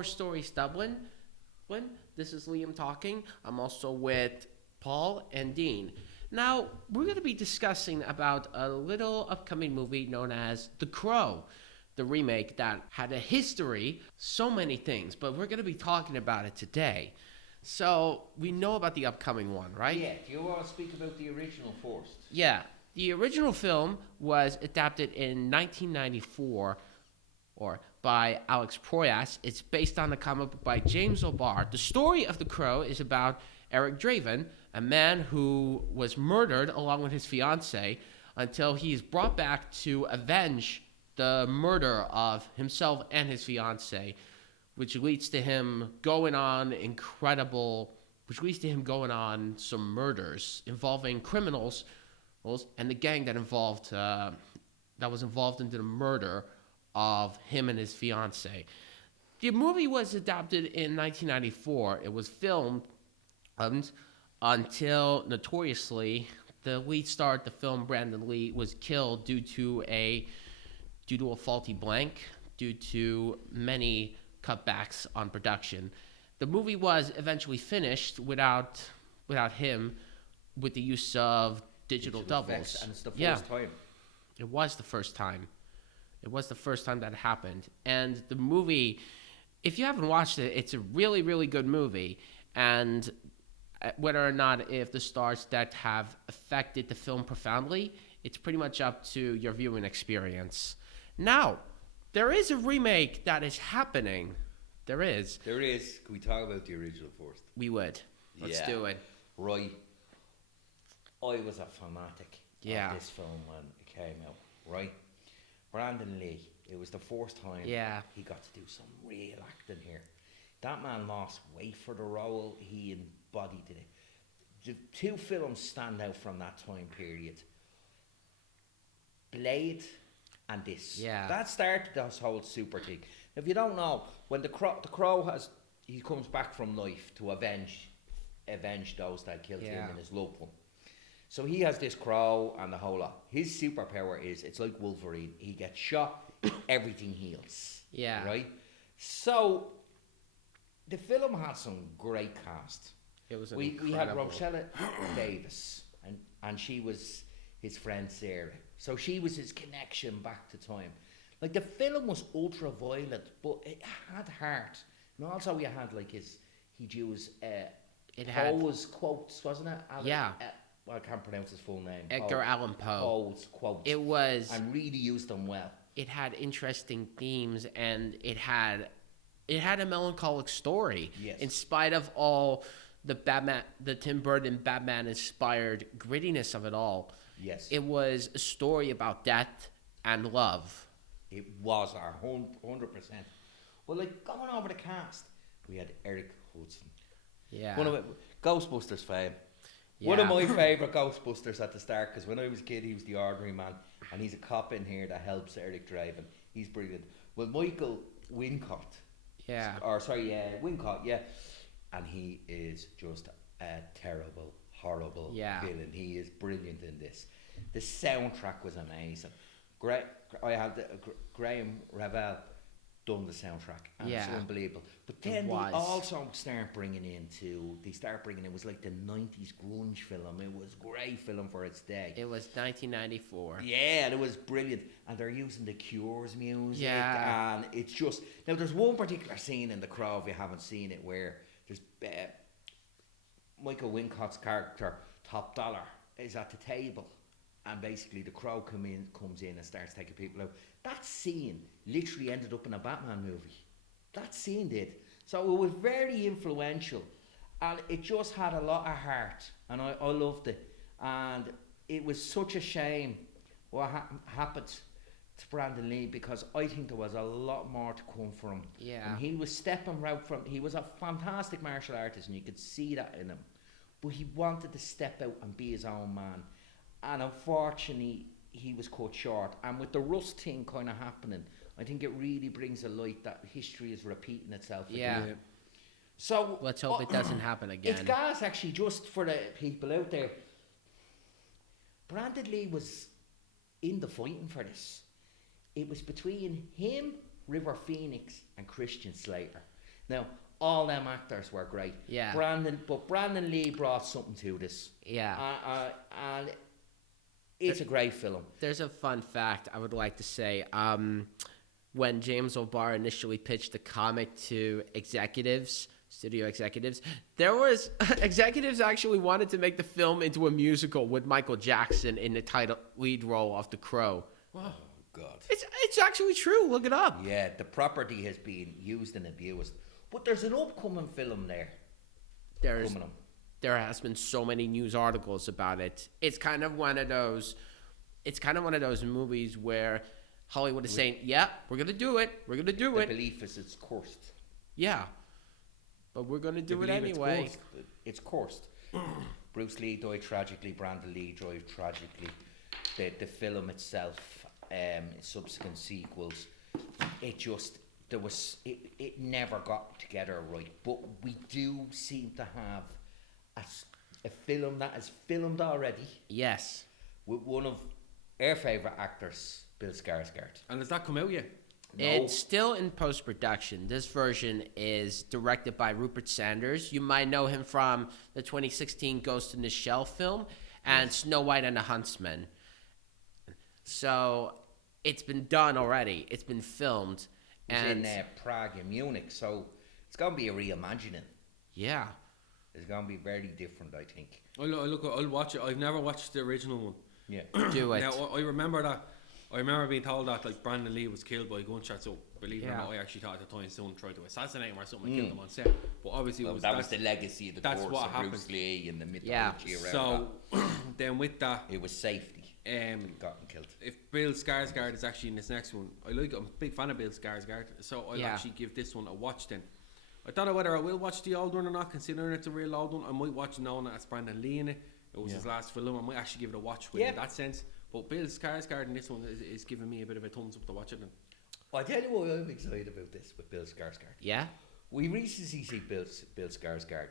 Four Stories Dublin. This is Liam talking. I'm also with Paul and Dean. Now, we're going to be discussing about a little upcoming movie known as The Crow, the remake that had a history, so many things, but we're going to be talking about it today. So, we know about the upcoming one, right? Yeah, do you want to speak about the original first? Yeah. The original film was adapted in 1994 by Alex Proyas. It's based on the comic book by James O'Barr. The story of The Crow is about Eric Draven, a man who was murdered along with his fiancée until he is brought back to avenge the murder of himself and his fiancée, which leads to him going on some murders involving criminals and the gang that was involved in the murder of him and his fiancée. The movie was adapted in 1994. It was filmed until, notoriously, the lead star of the film, Brandon Lee, was killed due to a faulty blank, due to many cutbacks on production. The movie was eventually finished without him, with the use of digital doubles. Effects, and it's the first time. It was the first time. It was the first time that happened. And the movie, if you haven't watched it, it's a really, really good movie. And whether or not if the stars that have affected the film profoundly, it's pretty much up to your viewing experience. Now, there is a remake that is happening. There is. There is. Can we talk about the original first? We would. Let's do it. Right. I was a fanatic of this film when it came out, right? Brandon Lee, it was the first time he got to do some real acting here. That man lost weight for the role. He embodied it. The two films stand out from that time period. Blade and this. Yeah. That started this whole super thing. If you don't know, when the Crow he comes back from life to avenge those that killed him and his loved one. So he has this crow and the whole lot. His superpower is, it's like Wolverine. He gets shot, everything heals. Yeah. Right? So, the film had some great cast. It was We had Rochella Davis, and she was his friend Sarah. So she was his connection back to time. Like, the film was ultra-violent, but it had heart. And also he had, like, he used Poe's quotes, wasn't it? I can't pronounce his full name. Edgar Allan Poe. Poe's quotes. It was. And really used them well. It had interesting themes, and it had a melancholic story. Yes. In spite of all the Tim Burton Batman-inspired grittiness of it all. Yes. It was a story about death and love. It was 100%. Well, like, going over the cast, we had Eric Hudson. Yeah. One of Ghostbusters fame. Yeah. One of my favourite Ghostbusters at the start, because when I was a kid, he was the ordinary man, and he's a cop in here that helps Eric Draven. He's brilliant. Well, Michael Wincott. Wincott, and he is just a terrible, horrible villain. He is brilliant in this. The soundtrack was amazing. I had Graham Ravel done the soundtrack, and it's unbelievable. But then they also start bringing in it was like the 90s grunge film. It was a great film for its day. It was 1994. Yeah, and it was brilliant. And they're using the Cure's music, and it's just... Now, there's one particular scene in The Crow, if you haven't seen it, where there's Michael Wincott's character, Top Dollar, is at the table, and basically the Crow comes in and starts taking people out. That scene literally ended up in a Batman movie. That scene did. So it was very influential, and it just had a lot of heart, and I loved it. And it was such a shame what happened to Brandon Lee, because I think there was a lot more to come from him. Yeah. And he was stepping right from... He was a fantastic martial artist, and you could see that in him. But he wanted to step out and be his own man. And unfortunately, he was cut short. And with the Rust thing kind of happening, I think it really brings a light that history is repeating itself again. Yeah. So let's hope it doesn't happen again. It's gas, actually, just for the people out there. Brandon Lee was in the fighting for this. It was between him, River Phoenix, and Christian Slater. Now, all them actors were great. Yeah. Brandon Lee brought something to this. Yeah. And it's a great film. There's a fun fact I would like to say. When James O'Barr initially pitched the comic to studio executives, there was executives actually wanted to make the film into a musical with Michael Jackson in the title lead role of The Crow. Wow. Oh, God. It's actually true. Look it up. Yeah, the property has been used and abused. But there's an upcoming film there. There has been so many news articles about it. It's kind of one of those movies where Hollywood is saying, "Yeah, we're gonna do it. We're gonna do it." The belief is it's cursed. Yeah, but we're gonna do it anyway. It's cursed. Bruce Lee died tragically. Brandon Lee died tragically. The film itself, subsequent sequels, it never got together right. But we do seem to have a film that is filmed already. Yes. With one of our favourite actors, Bill Skarsgard. And has that come out yet? No. It's still in post-production. This version is directed by Rupert Sanders. You might know him from the 2016 Ghost in the Shell film and Snow White and the Huntsman. So it's been done already. It's been filmed. It's in Prague and Munich, so it's going to be a reimagining. Yeah. It's going to be very different, I think. I'll watch it. I've never watched the original one. Yeah. Do it. Now, I remember that. I remember being told that like Brandon Lee was killed by a gunshot. So believe it or not, I actually thought at the time someone tried to assassinate him or something, and killed him on set. But obviously, that was the legacy of the course of Bruce Lee and the mythology around so, then with that, it was safety. Gotten killed. If Bill Skarsgård is actually in this next one, I'm a big fan of Bill Skarsgård, so I'll actually give this one a watch then. I don't know whether I will watch the old one or not, considering it's a real old one. I might watch knowing that it's Brandon Lee in it. It was his last film. I might actually give it a watch in that sense. But Bill Skarsgård in this one is giving me a bit of a thumbs up to watch it. I'll tell you why I'm excited about this with Bill Skarsgård. Yeah? We recently see Bill Skarsgård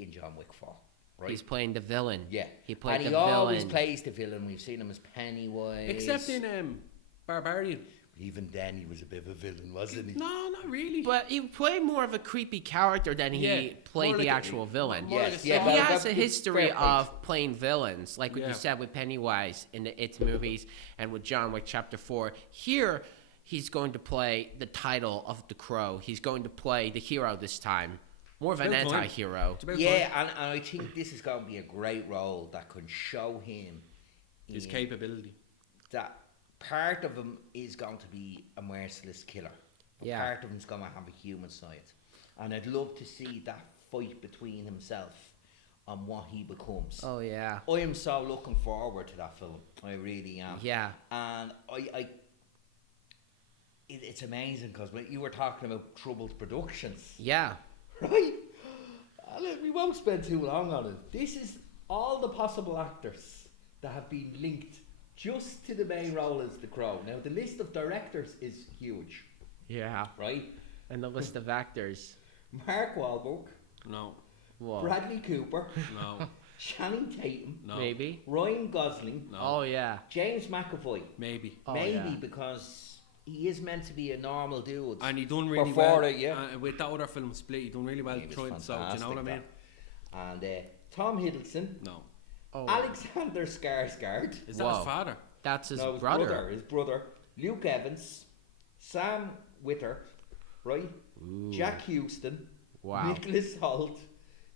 in John Wick 4. Right? He's playing the villain. Yeah. He played and the villain. he always plays the villain. We've seen him as Pennywise. Except in Barbarian. Even then, he was a bit of a villain, wasn't he? No, not really. But he played more of a creepy character than he played the actual villain. Yes, He has a history of playing villains, like what you said with Pennywise in the It movies and with John Wick Chapter 4. Here, he's going to play the title of The Crow. He's going to play the hero this time. More of an anti-hero. Yeah, and I think this is going to be a great role that can show him his capability. That part of him is going to be a merciless killer. But part of him is going to have a human side. And I'd love to see that fight between himself and what he becomes. Oh, yeah. I am so looking forward to that film. I really am. Yeah. And it's amazing because when you were talking about troubled productions. Yeah. Right? We won't spend too long on it. This is all the possible actors that have been linked just to the main role as the Crow. Now, the list of directors is huge. Yeah. Right? And the list of actors. Mark Wahlberg. No. Whoa. Bradley Cooper. No. Channing Tatum. No. Maybe. Ryan Gosling. No. Oh, yeah. James McAvoy. Maybe. Oh, Maybe because he is meant to be a normal dude. And he done really Before well. It, with that other film Split, he done really well trying so, do you know what I mean? And Tom Hiddleston. No. Oh. Alexander Skarsgård. Is that his father? That's his brother. His brother. Luke Evans. Sam Witter. Right? Ooh. Jack Houston. Wow. Nicholas Hoult.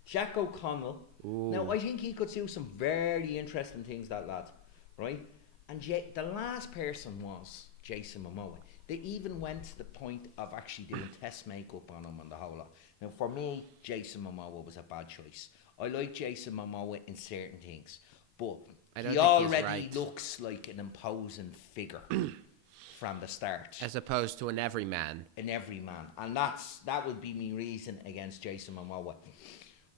Jack O'Connell. Ooh. Now, I think he could do some very interesting things, that lad. Right? And the last person was Jason Momoa. They even went to the point of actually doing test makeup on him and the whole lot. Now, for me, Jason Momoa was a bad choice. I like Jason Momoa in certain things, but he already looks like an imposing figure from the start. As opposed to an everyman. An everyman. And that would be my reason against Jason Momoa.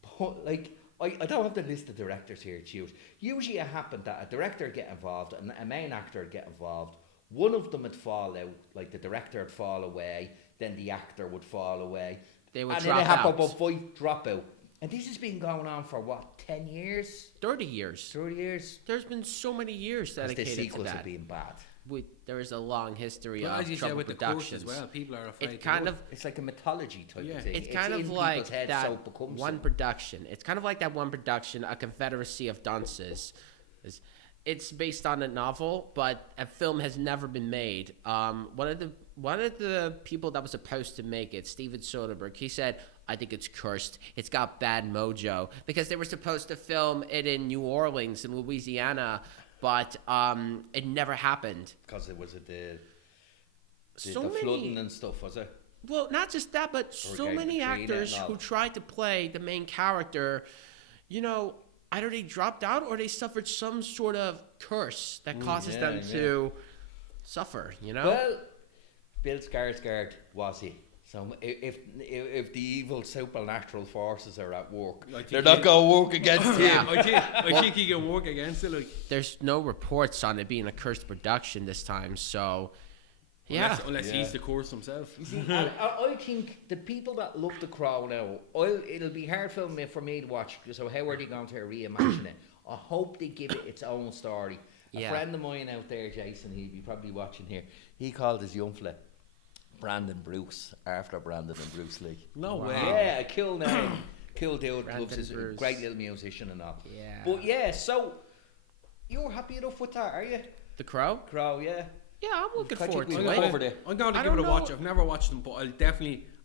But, I don't have the list of directors here to choose. Usually it happened that a director would get involved and a main actor would get involved. One of them would fall out, like the director would fall away, then the actor would fall away. They would and drop then it happened out. before drop out. And this has been going on for what, 10 years? 30 years. 30 years? There's been so many years dedicated the sequels to that. have been bad. there is a long history But of as you said troubled with the course productions. as well, people are afraid. It kind of It's like a mythology type Yeah. of thing. it's kind in of like people's heads, that so it becomes one something. production. It's kind of like that one production, A Confederacy of Dunces. It's based on a novel, but a film has never been made. One of the people that was supposed to make it, Steven Soderbergh, he said, "I think it's cursed. It's got bad mojo," because they were supposed to film it in New Orleans in Louisiana, but it never happened. Because it was the So the many- flooding and stuff, was it? Well, not just that, but so Hurricane many Katrina actors and all. who tried to play the main character, either they dropped out or they suffered some sort of curse that causes yeah, them yeah. to suffer, Well, Bill Skarsgard was he. So if the evil supernatural forces are at work, Like they're you not did- going to work against Yeah. him. I think he can work against it. Like, There's no reports on it being a cursed production this time, so yeah. unless Yeah. he's the course himself. You see, I think the people that love The Crow now, it'll be hard for me to watch. So how are they going to reimagine it? I hope they give it its own story. Yeah. A friend of mine out there, Jason, he'll be probably watching here. He called his young fella Brandon Bruce after Brandon and Bruce Lee. No Wow. way. Yeah, a cool name. Cool dude. Brandon Loves his Bruce. great little musician and all. Yeah. But yeah, so you're happy enough with that, are you? The Crow? Crow, yeah. Yeah, I'm looking Catch forward it to with it. over there. I'm going to I give it a don't watch. know. I've never watched them, but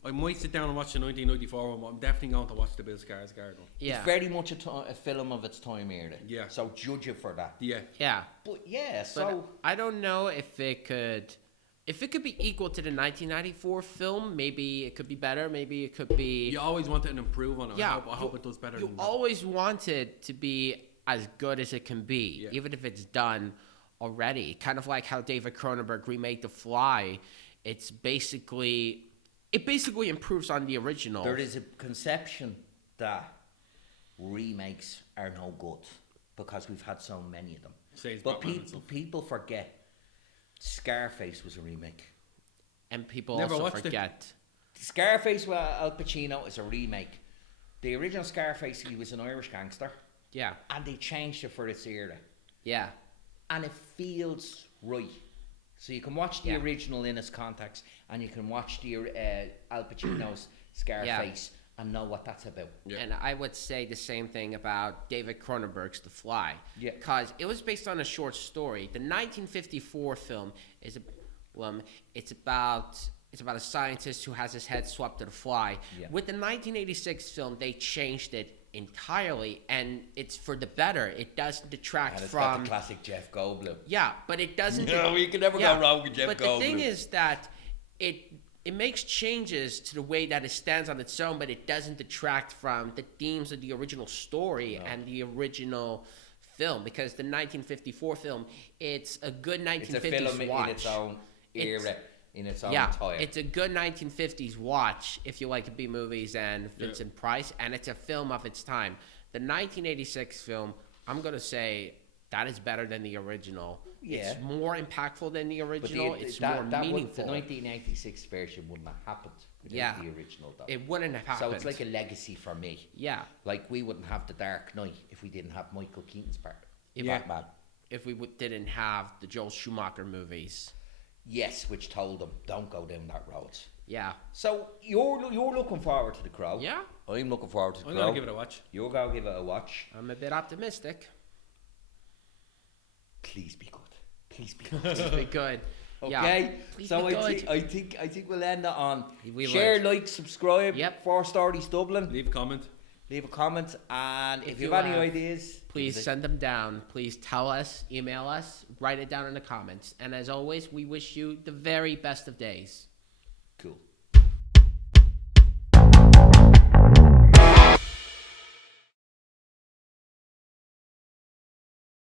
I might sit down and watch the 1994 one, but I'm definitely going to watch the Bill Skarsgård one. Yeah. It's very much a film of its time era. Yeah. So judge it for that. Yeah. Yeah. But yeah, But so I don't know if it could be equal to the 1994 film. Maybe it could be better. Maybe it could be. You always want to improve on it. Yeah, I hope it does better You than that. always want it to be as good as it can be, Yeah. even if it's done already. Kind of like how David Cronenberg remade The Fly. It basically improves on the original. there is a conception that remakes are no good because we've had so many of them. Says But Batman and stuff. people forget Scarface was a remake. And people Never also watched it. forget. Scarface with Al Pacino is a remake. The original Scarface, he was an Irish gangster, Yeah. and they changed it for its era. Yeah. And it feels right. So you can watch the Yeah. original in its context, and you can watch the Al Pacino's Scarface and know what that's about. Yeah. And I would say the same thing about David Cronenberg's The Fly. Yeah. Because it was based on a short story. The 1954 film is it's about a scientist who has his head swapped to the fly. Yeah. With the 1986 film, they changed it entirely, and it's for the better. It doesn't detract And it's got from the classic Jeff Goldblum. yeah, but it doesn't. No, you can never go wrong with Jeff But Goldblum. the thing is that it makes changes to the way that it stands on its own, but it doesn't detract from the themes of the original story and the original film. Because the 1954 film, it's a good It's a 1950s film watch. in its own era, in its own Yeah, time. it's a good 1950s watch if you like B movies and Vincent Price, and it's a film of its time. The 1986 film, I'm gonna say that is better than the original. Yeah. It's more impactful than the But original. It's more the meaningful. 1986 version wouldn't have happened without Yeah. the original, though. It wouldn't have So happened. it's like a legacy for me. yeah, Like we wouldn't have The Dark Knight if we didn't have Michael Keaton's part. Yeah. Batman. if we didn't have the Joel Schumacher movies. Yes, which told them don't go down that road. Yeah, So you're looking forward to The Crow. yeah, I'm looking forward to The I'm Crow. going to give it a watch. You're going to give it a watch. I'm a bit optimistic. Please be good. Please be good. It'll be good. Okay, Yeah, please so be I good. think we'll end it on We share, would. like, subscribe. Yep. 4 Stories Dublin. Leave a comment. Leave a comment, and if you you have any have- ideas, Please give us send them down. Please tell us, email us, write it down in the comments. And as always, we wish you the very best of days.